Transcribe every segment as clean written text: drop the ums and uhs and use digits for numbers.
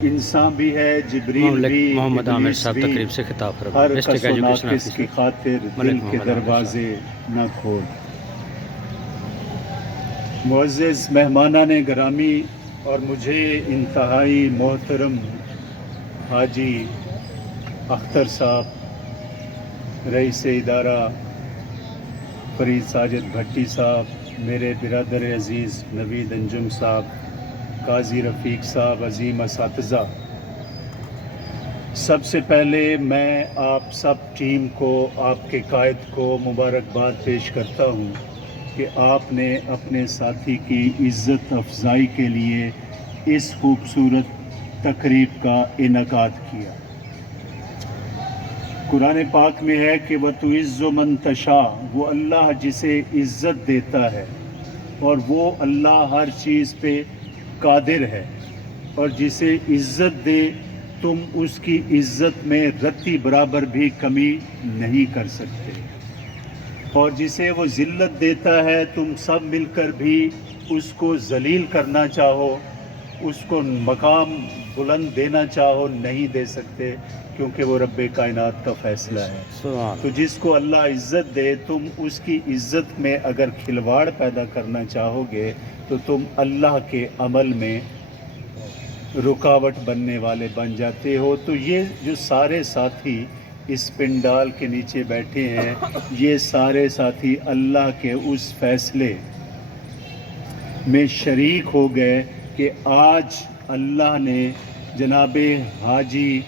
انسان بھی ہے، جبریل بھی، محمد عامر ابلیس صاحب بھی، تقریب سے خطاب ہر فرمائیں ڈسٹرکٹ کس و ایجوکیشن ناقص کی آفیسر خاطر ملک دل کے محمد عامر دروازے نہ کھول۔ معزز مہمانان گرامی اور مجھے انتہائی محترم حاجی اختر صاحب، رئیس ادارہ فرید ساجد بھٹی صاحب، میرے برادر عزیز نوید انجم صاحب، قاضی رفیق صاحب، عظیم اساتذہ، سب سے پہلے میں آپ سب ٹیم کو، آپ کے قائد کو مبارکباد پیش کرتا ہوں کہ آپ نے اپنے ساتھی کی عزت افزائی کے لیے اس خوبصورت تقریب کا انعقاد کیا۔ قرآن پاک میں ہے کہ وَتُعِزُّ مَن تَشَاءُ، وہ اللہ جسے عزت دیتا ہے، اور وہ اللہ ہر چیز پہ قادر ہے، اور جسے عزت دے تم اس کی عزت میں رتی برابر بھی کمی نہیں کر سکتے، اور جسے وہ ذلت دیتا ہے تم سب مل کر بھی اس کو ذلیل کرنا چاہو، اس کو مقام بلند دینا چاہو، نہیں دے سکتے، کیونکہ وہ رب کائنات کا فیصلہ ہے۔ سبحان تو جس کو اللہ عزت دے تم اس کی عزت میں اگر کھلواڑ پیدا کرنا چاہو گے تو تم اللہ کے عمل میں رکاوٹ بننے والے بن جاتے ہو۔ تو یہ جو سارے ساتھی اس پنڈال کے نیچے بیٹھے ہیں، یہ سارے ساتھی اللہ کے اس فیصلے میں شریک ہو گئے کہ آج اللہ نے جناب حاجی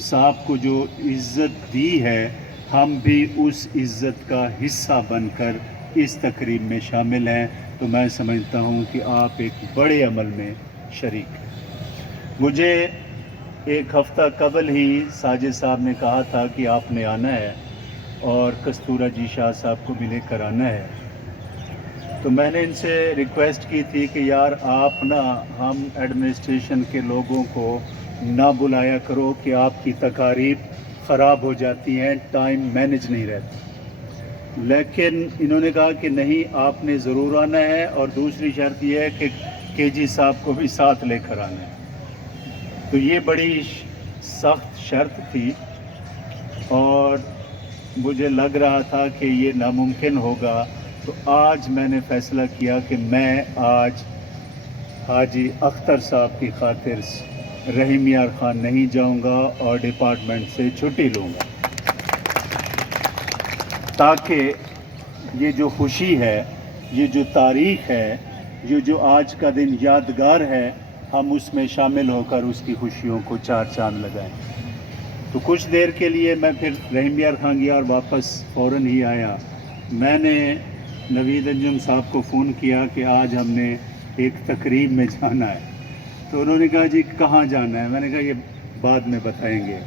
صاحب کو جو عزت دی ہے، ہم بھی اس عزت کا حصہ بن کر اس تقریب میں شامل ہیں۔ تو میں سمجھتا ہوں کہ آپ ایک بڑے عمل میں شریک ہیں۔ مجھے ایک ہفتہ قبل ہی ساجد صاحب نے کہا تھا کہ آپ نے آنا ہے اور کستورہ جی شاہ صاحب کو بھی لے کر آنا ہے، تو میں نے ان سے ریکویسٹ کی تھی کہ یار آپ نا ہم ایڈمنسٹریشن کے لوگوں کو نہ بلایا کرو کہ آپ کی تقاریب خراب ہو جاتی ہیں، ٹائم مینج نہیں رہتا۔ لیکن انہوں نے کہا کہ نہیں، آپ نے ضرور آنا ہے، اور دوسری شرط یہ ہے کہ کے جی صاحب کو بھی ساتھ لے کر آنا ہے۔ تو یہ بڑی سخت شرط تھی، اور مجھے لگ رہا تھا کہ یہ ناممکن ہوگا۔ تو آج میں نے فیصلہ کیا کہ میں آج حاجی اختر صاحب کی خاطر رحیم یار خان نہیں جاؤں گا اور ڈپارٹمنٹ سے چھٹی لوں گا، تاکہ یہ جو خوشی ہے، یہ جو تاریخ ہے، یہ جو آج کا دن یادگار ہے، ہم اس میں شامل ہو کر اس کی خوشیوں کو چار چاند لگائیں۔ تو کچھ دیر کے لیے میں پھر رحیم یار خان گیا اور واپس فوراً ہی آیا۔ میں نے نوید انجم صاحب کو فون کیا کہ آج ہم نے ایک تقریب میں جانا ہے، تو انہوں نے کہا جی کہاں جانا ہے؟ میں نے کہا یہ بعد میں بتائیں گے۔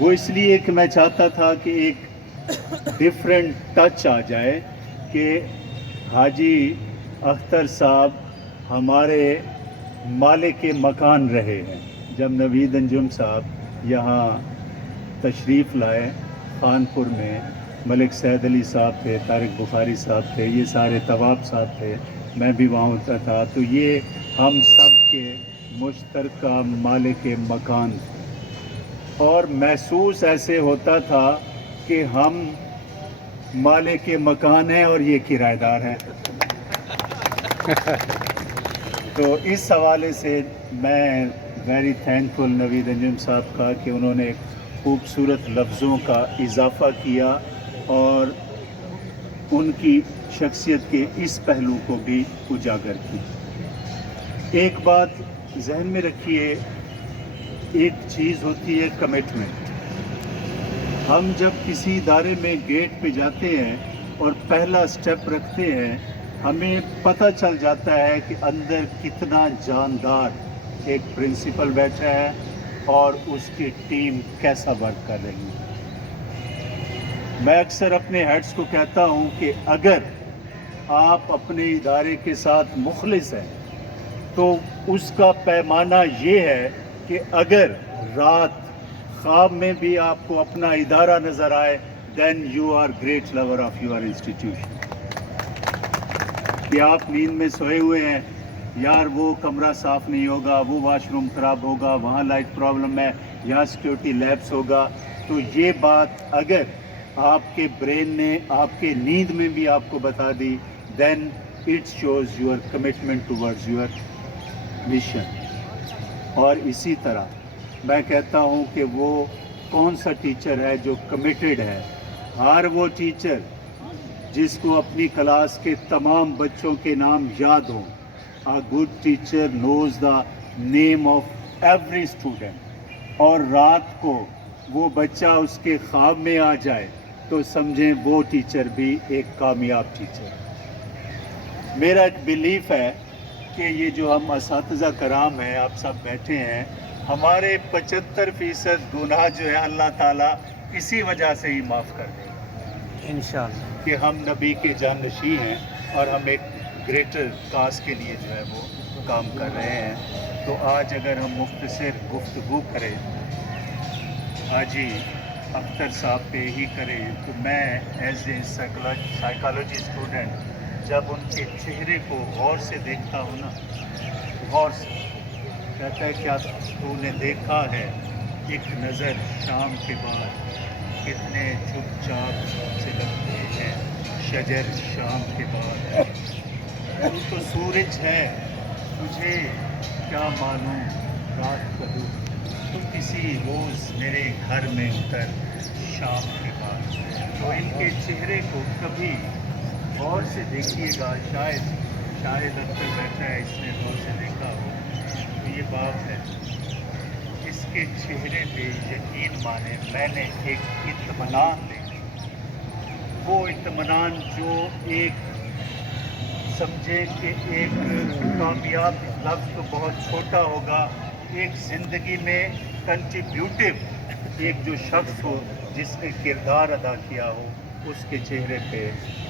وہ اس لیے کہ میں چاہتا تھا کہ ایک ڈیفرنٹ ٹچ آ جائے کہ حاجی اختر صاحب ہمارے مالک مکان رہے ہیں۔ جب نوید انجم صاحب یہاں تشریف لائے خانپور میں، ملک سید علی صاحب تھے، طارق بخاری صاحب تھے، یہ سارے طواب صاحب تھے، میں بھی وہاں ہوتا تھا، تو یہ ہم سب کے مشترکہ مالک مکان تھے، اور محسوس ایسے ہوتا تھا کہ ہم مالک مکان ہیں اور یہ کرایہ دار ہیں۔ تو اس حوالے سے میں ویری تھینکفل نوید انجم صاحب کا کہ انہوں نے خوبصورت لفظوں کا اضافہ کیا اور ان کی شخصیت کے اس پہلو کو بھی اجاگر کیا۔ ایک بات ذہن میں رکھیے، ایک چیز ہوتی ہے کمٹمنٹ۔ ہم جب کسی ادارے میں گیٹ پہ جاتے ہیں اور پہلا سٹیپ رکھتے ہیں، ہمیں پتہ چل جاتا ہے کہ اندر کتنا جاندار ایک پرنسپل بیٹھا ہے اور اس کی ٹیم کیسا ورک کر رہی ہے۔ میں اکثر اپنے ہیڈز کو کہتا ہوں کہ اگر آپ اپنے ادارے کے ساتھ مخلص ہیں تو اس کا پیمانہ یہ ہے کہ اگر رات خواب میں بھی آپ کو اپنا ادارہ نظر آئے then you are great lover of your institution, کہ آپ نیند میں سوئے ہوئے ہیں यार वो कमरा साफ़ नहीं होगा, वो वॉशरूम ख़राब होगा, वहाँ लाइट प्रॉब्लम है, यहाँ सिक्योरिटी लैब्स होगा। तो ये बात अगर आपके ब्रेन ने आपके नींद में भी आपको बता दी, then it shows your commitment towards your mission. और इसी तरह मैं कहता हूँ कि वो कौन सा टीचर है जो कमिटेड है। हर वो टीचर जिसको अपनी क्लास के तमाम बच्चों के नाम याद हों। A good teacher knows the name of every student। और रात को वो बच्चा उसके ख्वाब में आ जाए तो समझें वो टीचर भी एक कामयाब टीचर। मेरा एक बिलीफ है कि ये जो हम असातिज़ा कराम हैं, आप सब बैठे हैं, हमारे 75% गुनाह जो है अल्लाह ताला इसी वजह से ही माफ़ कर देगा इंशाअल्लाह, कि हम नबी के जाननशी हैं और हम एक ग्रेटर काज के लिए जो है वो काम कर रहे हैं। तो आज अगर हम मुख्तसर गुफ्तगू करें हाजी अख्तर साहब पे ही करें, तो मैं एज ए साइकोलॉजी स्टूडेंट जब उनके चेहरे को गौर से देखता हूँ ना, गौर से, कहता है क्या तूने देखा है एक नज़र शाम के बाद कितने चुपचाप से लगते हैं शजर शाम के बाद। तू तो सूरज है, तुझे क्या मालूम रात कदू, तू किसी रोज़ मेरे घर में उतर शाम के बाद। तो इनके चेहरे को कभी गौर से देखिएगा, शायद अंदर बैठा है, इसने गौर से देखा हो तो ये बात है। इसके चेहरे पे यकीन माने मैंने एक इत्मीनान देखा, वो इत्मीनान जो एक समझे कि एक कामयाब लफ्ज़ तो बहुत छोटा होगा, एक ज़िंदगी में कंट्रीब्यूटिव एक जो शख्स हो जिसने किरदार अदा किया हो, उसके चेहरे पे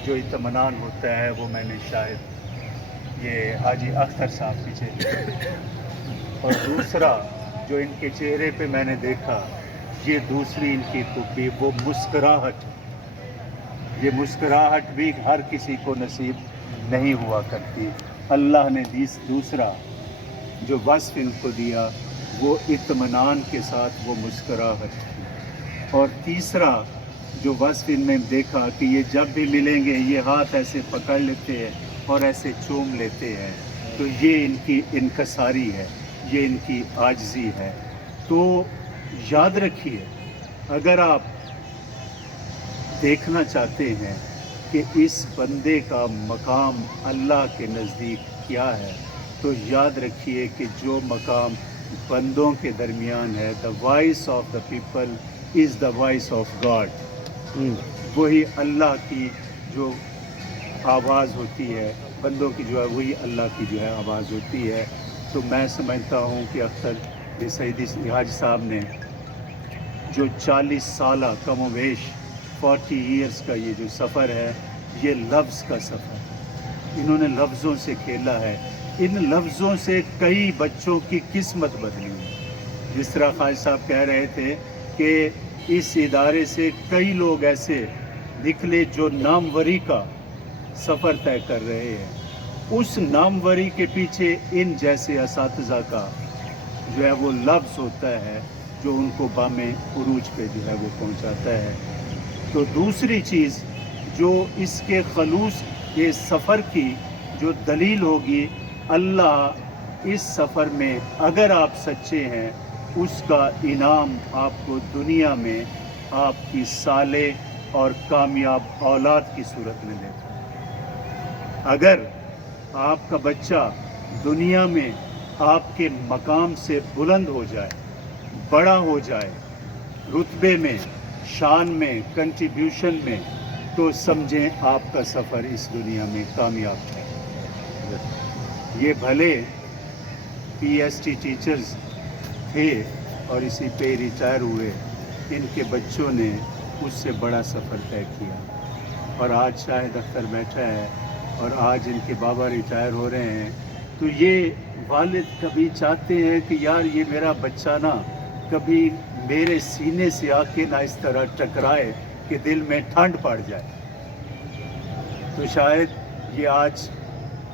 जो इत्मीनान होता है वो मैंने शायद ये हाजी अख्तर साहब के चेहरे। और दूसरा जो इनके चेहरे पे मैंने देखा, ये दूसरी इनकी खूबी वो मुस्कुराहट। ये मुस्कुराहट भी हर किसी को नसीब नहीं हुआ करती। अल्लाह ने दूसरा जो वस्फ इनको दिया वो इत्मीनान के साथ वो मुस्कुराहट थी। और तीसरा जो वस्फ इनमें देखा कि ये जब भी मिलेंगे ये हाथ ऐसे पकड़ लेते हैं और ऐसे चूम लेते हैं, तो ये इनकी इनकसारी है, ये इनकी आजिज़ी है। तो याद रखिए, अगर आप देखना चाहते हैं कि इस बंदे का मकाम अल्लाह के नज़दीक क्या है, तो याद रखिए कि जो मकाम बंदों के दरमियान है, the voice of the people is the voice of God. वही अल्लाह की जो आवाज़ होती है, बंदों की जो है वही अल्लाह की जो है आवाज़ होती है। तो मैं समझता हूँ कि अख्तर सईदी हाजी साहब ने जो 40 साल कमोवेश 40 इयर्स का ये जो सफ़र है, ये लफ्ज़ का सफ़र, इन्होंने लफ्ज़ों से खेला है। इन लफ्ज़ों से कई बच्चों की किस्मत बदली है। जिस तरह खालिद साहब कह रहे थे कि इस इदारे से कई लोग ऐसे निकले जो नामवरी का सफ़र तय कर रहे हैं। उस नामवरी के पीछे इन जैसे असातिज़ा का जो है वो लफ्ज़ होता है जो उनको बामे उरूज पे जो है वो पहुंचाता है। तो दूसरी चीज़ जो इसके खलूस के सफ़र की जो दलील होगी, अल्लाह इस सफ़र में अगर आप सच्चे हैं उसका इनाम आपको दुनिया में आपकी साले और कामयाब औलाद की सूरत में देता है। अगर आपका बच्चा दुनिया में आपके मकाम से बुलंद हो जाए, बड़ा हो जाए, रुतबे में, शान में, कंट्रीब्यूशन में, तो समझें आपका सफ़र इस दुनिया में कामयाब है। ये भले पीएचडी टीचर्स थे और इसी पे रिटायर हुए, इनके बच्चों ने उससे बड़ा सफ़र तय किया और आज शाहिद अख्तर बैठा है और आज इनके बाबा रिटायर हो रहे हैं। तो ये वालिद कभी चाहते हैं कि यार ये मेरा बच्चा ना कभी मेरे सीने से आके ना इस तरह टकराए कि दिल में ठंड पड़ जाए। तो शायद ये आज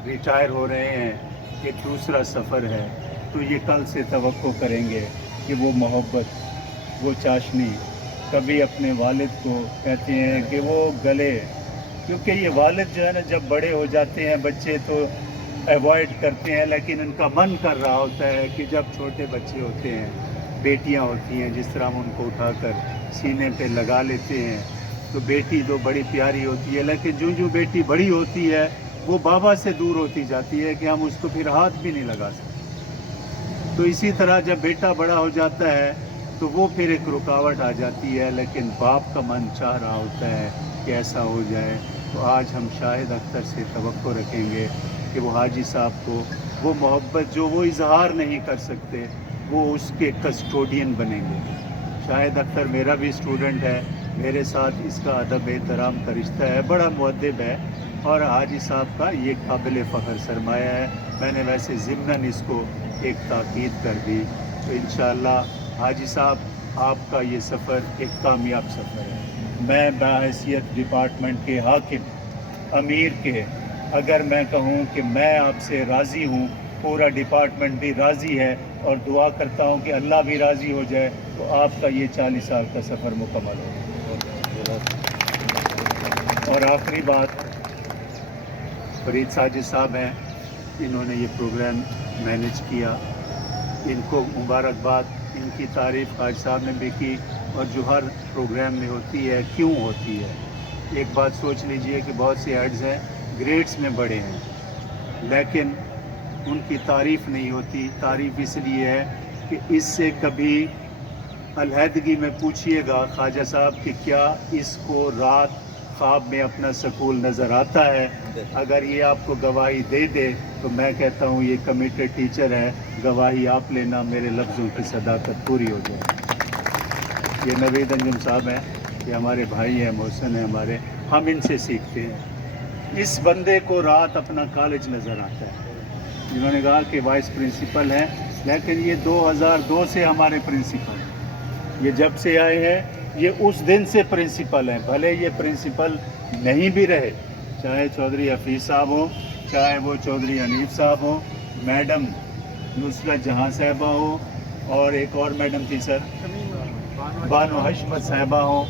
रिटायर हो रहे हैं एक दूसरा सफ़र है, तो ये कल से तवक्को करेंगे कि वो मोहब्बत, वो चाशनी, कभी अपने वालिद को कहते हैं कि वो गले, क्योंकि ये वालिद जो है ना, जब बड़े हो जाते हैं बच्चे तो अवॉइड करते हैं, लेकिन उनका मन कर रहा होता है कि जब छोटे बच्चे होते हैं, बेटियां होती हैं, जिस तरह हम उनको उठाकर सीने पे लगा लेते हैं, तो बेटी तो बड़ी प्यारी होती है, लेकिन जो जो बेटी बड़ी होती है वो बाबा से दूर होती जाती है कि हम उसको फिर हाथ भी नहीं लगा सकते। तो इसी तरह जब बेटा बड़ा हो जाता है तो वो फिर एक रुकावट आ जाती है, लेकिन बाप का मन चाह रहा होता है कि ऐसा हो जाए। तो आज हम शाहिद अख्तर से तवक्को रखेंगे कि वो हाजी साहब को वो मोहब्बत जो वो इजहार नहीं कर सकते, वो उसके कस्टोडियन बनेंगे। शाहिद अख्तर मेरा भी स्टूडेंट है, मेरे साथ इसका अदब एहतराम का रिश्ता है, बड़ा मुअद्दिब है, और हाजी साहब का ये काबिल फ़ख्र सरमाया है। मैंने वैसे ज़िम्नन इसको एक ताकीद कर दी। तो इंशाअल्लाह हाजी साहब आपका ये सफ़र एक कामयाब सफ़र है। मैं बहैसियत डिपार्टमेंट के हाकिम अमीर के अगर मैं कहूँ कि मैं आपसे राज़ी हूँ, पूरा डिपार्टमेंट भी राज़ी है, और दुआ करता हूँ कि अल्लाह भी राज़ी हो जाए, तो आपका ये 40 साल का सफ़र मुकम्मल हो। और आखिरी बात, फरीद साजिद साहब हैं, इन्होंने ये प्रोग्राम मैनेज किया, इनको मुबारकबाद। इनकी तारीफ़ हाजी साहब ने भी की, और जो हर प्रोग्राम में होती है क्यों होती है। एक बात सोच लीजिए कि बहुत से हेड्स हैं ग्रेड्स में बड़े हैं, लेकिन उनकी तारीफ़ नहीं होती। तारीफ़ इसलिए है कि इससे कभी अलहदगी में पूछिएगा ख्वाजा साहब कि क्या इसको रात ख्वाब में अपना सकूल नज़र आता है। अगर ये आपको गवाही दे दे तो मैं कहता हूँ ये कमिटेड टीचर है, गवाही आप लेना, मेरे लफ्ज़ों की सदाकत पूरी हो जाए। ये नवीद अंजुम साहब हैं, ये हमारे भाई हैं, मोहसिन हैं हमारे, हम इनसे सीखते हैं। इस बंदे को रात अपना कॉलेज नज़र आता है। जिन्होंने कहा कि वाइस प्रिंसिपल हैं, लेकिन ये 2002 से हमारे प्रिंसिपल हैं। ये जब से आए हैं ये उस दिन से प्रिंसिपल हैं, भले ये प्रिंसिपल नहीं भी रहे, चाहे चौधरी हफीज़ साहब हो, चाहे वो चौधरी हनीफ साहब हो, मैडम नुसरत जहाँ साहिबा हो, और एक और मैडम थी सर, बानो हशमत साहिबा हो,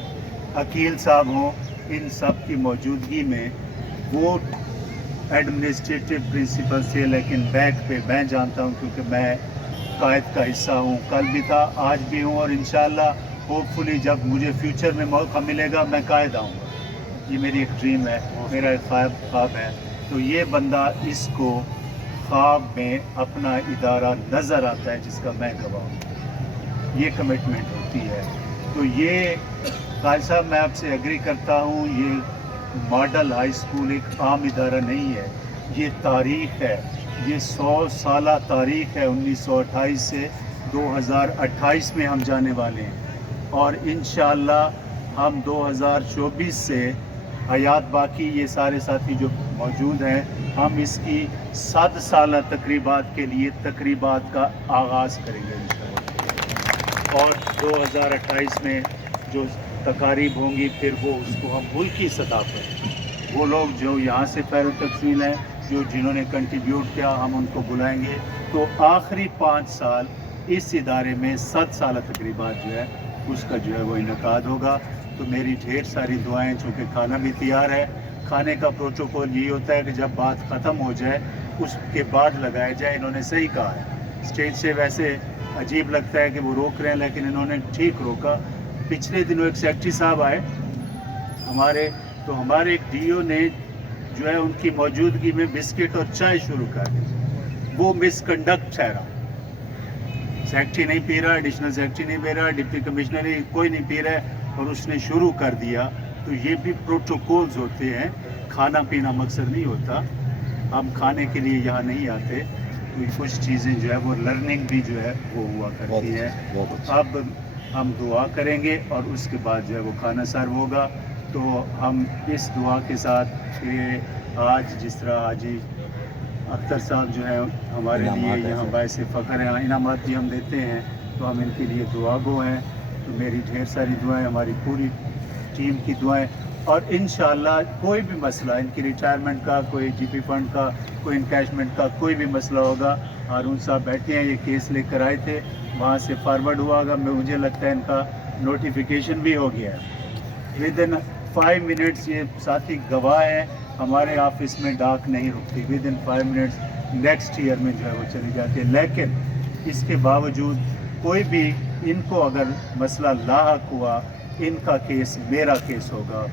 अकील साहब हो, इन सब की मौजूदगी में वो एडमिनिस्ट्रेटिव प्रिंसिपल से, लेकिन बैक पे मैं जानता हूँ क्योंकि मैं कायद का हिस्सा हूँ, कल भी था, आज भी हूँ, और इंशाअल्लाह होपफुली जब मुझे फ्यूचर में मौका मिलेगा मैं कायद आऊँगा। ये मेरी एक ड्रीम है, मेरा एक ख्वाब है। तो ये बंदा, इसको ख्वाब में अपना इदारा नज़र आता है जिसका मैं गवाह हूँ, ये कमिटमेंट होती है। तो ये कायद साहब मैं आपसे एग्री करता हूँ, ये मॉडल हाई स्कूल एक आम इदारा नहीं है, ये तारीख़ है, ये 100 साला तारीख़ है। 1928 से 2028 में हम जाने वाले हैं, और इंशाअल्लाह हम 2024 से हयात बाकी ये सारे साथी जो मौजूद हैं, हम इसकी 7 साला तकरीबात के लिए तकरीबात का आगाज़ करेंगे इंशाअल्लाह। और 2028 में जो तकारीब होंगी फिर वो उसको हम मुल्की सतह पर, वो लोग जो यहाँ से पैर तकसील हैं, जो जिन्होंने कंट्रीब्यूट किया, हम उनको बुलाएंगे। तो आखिरी 5 साल इस इदारे में 7 साला तकरीबात जो है उसका जो है वो इनकाद होगा। तो मेरी ढेर सारी दुआएं, चूँकि खाना भी तैयार है, खाने का प्रोटोकॉल यही होता है कि जब बात ख़त्म हो जाए उसके बाद लगाया जाए। इन्होंने सही कहा है, स्टेज से वैसे अजीब लगता है कि वो रोक रहे हैं, लेकिन इन्होंने ठीक रोका। पिछले दिनों एक सेक्रेटरी साहब आए हमारे, तो हमारे एक डीओ ने जो है उनकी मौजूदगी में बिस्किट और चाय शुरू कर दी, वो मिसकंडक्ट ठहरा। सेक्रेटरी नहीं पी रहा, एडिशनल सेक्रेटरी नहीं पी रहा, डिप्टी कमिश्नर कोई नहीं पी रहा है, और उसने शुरू कर दिया। तो ये भी प्रोटोकॉल्स होते हैं, खाना पीना मकसद नहीं होता, हम खाने के लिए यहाँ नहीं आते। तो कुछ चीज़ें जो है वो लर्निंग भी जो है वो हुआ करती है। अब हम दुआ करेंगे और उसके बाद जो है वो खाना सर्व होगा। तो हम इस दुआ के साथ कि आज जिस तरह हाजी अख्तर साहब जो है हमारे लिए यहाँ बायसे फ़ख्र हैं, इनामात भी हम देते हैं, तो हम इनके लिए दुआ गो हैं। तो मेरी ढेर सारी दुआएं, हमारी पूरी टीम की दुआएं, اور انشاءاللہ کوئی بھی مسئلہ، ان کی ریٹائرمنٹ کا، کوئی جی پی فنڈ کا، کوئی انکیشمنٹ کا کوئی بھی مسئلہ ہوگا، ہارون صاحب بیٹھے ہیں، یہ کیس لے کر آئے تھے، وہاں سے فارورڈ ہوا ہوگا، مجھے لگتا ہے ان کا نوٹیفیکیشن بھی ہو گیا ہے۔ ود ان 5 منٹس، یہ ساتھی گواہ ہے، ہمارے آفس میں ڈاک نہیں رکتی، within 5 minutes next year میں جو ہے وہ چلی جاتی ہے۔ لیکن اس کے باوجود کوئی بھی ان کو اگر مسئلہ لاحق ہوا، ان کا کیس میرا کیس ہوگا،